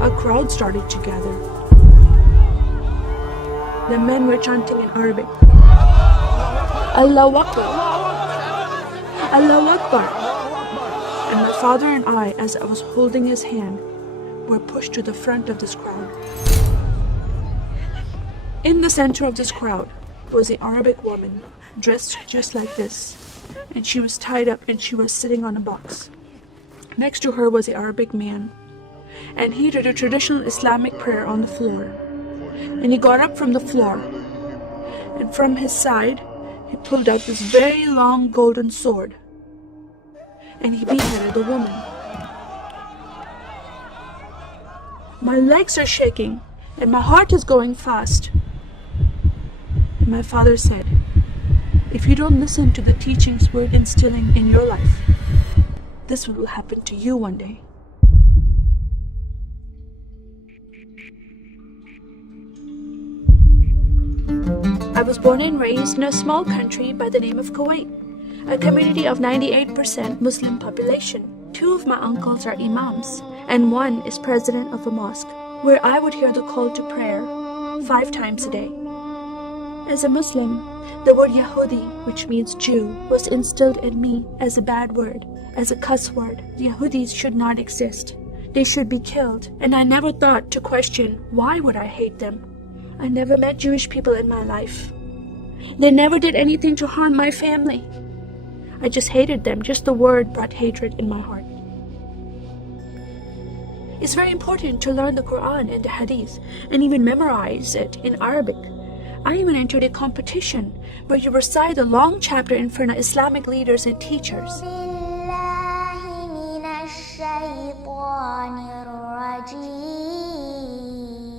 A crowd started to gather. The men were chanting in Arabic, Allahu Akbar, Allahu Akbar. And my father and I, as I was holding his hand, were pushed to the front of this crowd. In the center of this crowd was an Arabic woman, dressed just like this, and she was tied up and she was sitting on a box. Next to her was an Arabic man, and he did a traditional Islamic prayer on the floor. And he got up from the floor, and from his side, he pulled out this very long golden sword, and he beheaded the woman. My legs are shaking, and my heart is going fast. And my father said, if you don't listen to the teachings we're instilling in your life, this will happen to you one day. I was born and raised in a small country by the name of Kuwait, a community of 98% Muslim population. 2 of my uncles are imams, and 1 is president of a mosque, where I would hear the call to prayer 5 times a day. As a Muslim, the word Yahudi, which means Jew, was instilled in me as a bad word, as a cuss word. Yahudis should not exist. They should be killed, and I never thought to question why would I hate them. I never met Jewish people in my life. They never did anything to harm my family. I just hated them. Just the word brought hatred in my heart. It's very important to learn the Quran and the Hadith and even memorize it in Arabic. I even entered a competition where you recite a long chapter in front of Islamic leaders and teachers.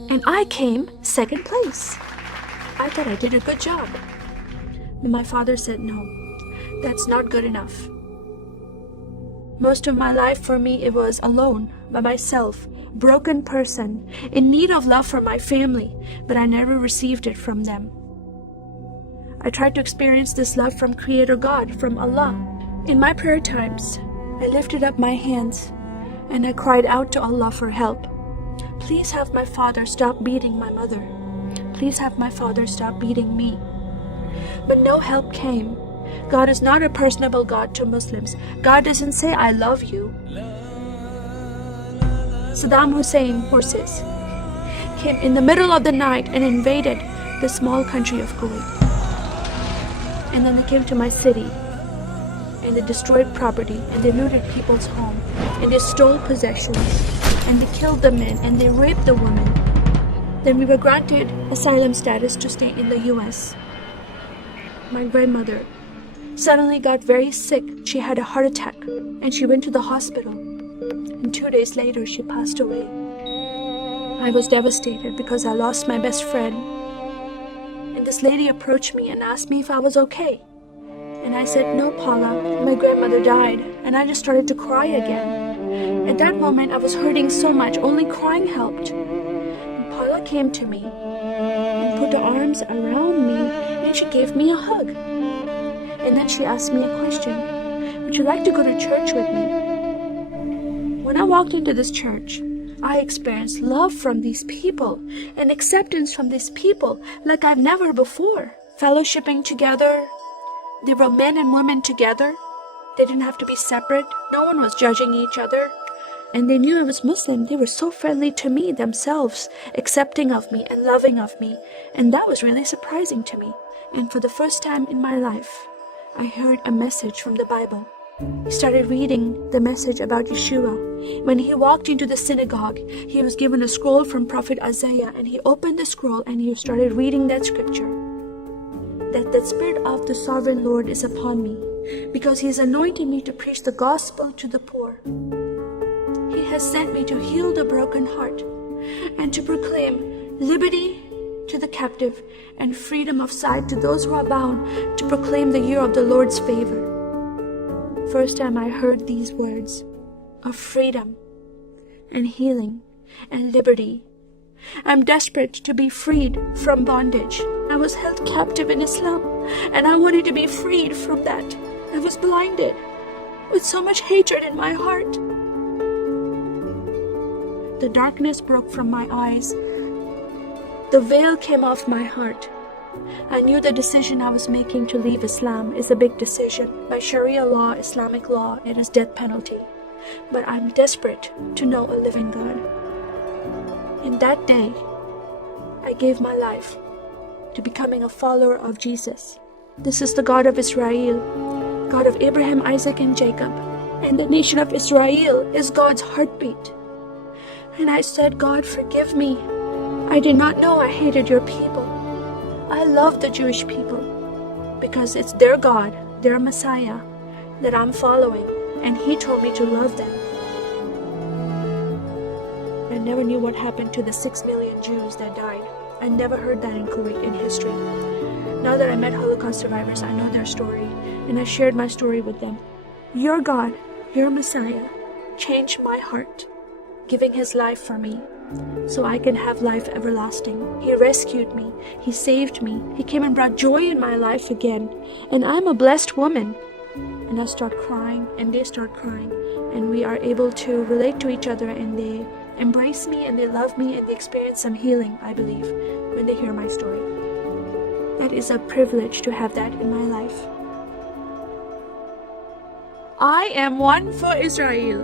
And I came second place. I thought I did a good job. But my father said, no, that's not good enough. Most of my life for me, it was alone, by myself, broken person, in need of love from my family, but I never received it from them. I tried to experience this love from Creator God, from Allah. In my prayer times, I lifted up my hands and I cried out to Allah for help. Please have my father stop beating my mother. Please have my father stop beating me. But no help came. God is not a personable God to Muslims. God doesn't say, I love you. Saddam Hussein forces came in the middle of the night and invaded the small country of Kuwait. And then they came to my city and they destroyed property and they looted people's home and they stole possessions and they killed the men and they raped the women. Then we were granted asylum status to stay in the US. My grandmother suddenly got very sick. She had a heart attack and she went to the hospital. And 2 days later, she passed away. I was devastated because I lost my best friend. And this lady approached me and asked me if I was okay. And I said, no, Paula, my grandmother died. And I just started to cry again. At that moment, I was hurting so much, only crying helped. And Paula came to me and put her arms around me and she gave me a hug. And then she asked me a question. Would you like to go to church with me? When I walked into this church, I experienced love from these people and acceptance from these people like I've never before. Fellowshipping together. They were men and women together. They didn't have to be separate. No one was judging each other. And they knew I was Muslim. They were so friendly to me themselves, accepting of me and loving of me. And that was really surprising to me. And for the first time in my life, I heard a message from the Bible. He started reading the message about Yeshua. When he walked into the synagogue, he was given a scroll from Prophet Isaiah, and he opened the scroll and he started reading that scripture. That the Spirit of the Sovereign Lord is upon me, because he has anointed me to preach the gospel to the poor. He has sent me to heal the broken heart and to proclaim liberty to the captive and freedom of sight to those who are bound, to proclaim the year of the Lord's favor. First time I heard these words of freedom and healing and liberty. I'm desperate to be freed from bondage. I was held captive in Islam, and I wanted to be freed from that. I was blinded with so much hatred in my heart. The darkness broke from my eyes. The veil came off my heart. I knew the decision I was making to leave Islam is a big decision. By Sharia law, Islamic law, it is death penalty. But I'm desperate to know a living God. In that day, I gave my life to becoming a follower of Jesus. This is the God of Israel, God of Abraham, Isaac, and Jacob. And the nation of Israel is God's heartbeat. And I said, God, forgive me. I did not know I hated your people. I love the Jewish people because it's their God, their Messiah that I'm following, and He told me to love them. I never knew what happened to the 6 million Jews that died. I never heard that in Kuwait in history. Now that I met Holocaust survivors, I know their story, and I shared my story with them. Your God, your Messiah, changed my heart, giving His life for me, so I can have life everlasting. He rescued me. He saved me. He came and brought joy in my life again. And I'm a blessed woman. And I start crying, and they start crying. And we are able to relate to each other, and they embrace me, and they love me, and they experience some healing, I believe, when they hear my story. That is a privilege to have that in my life. I am one for Israel.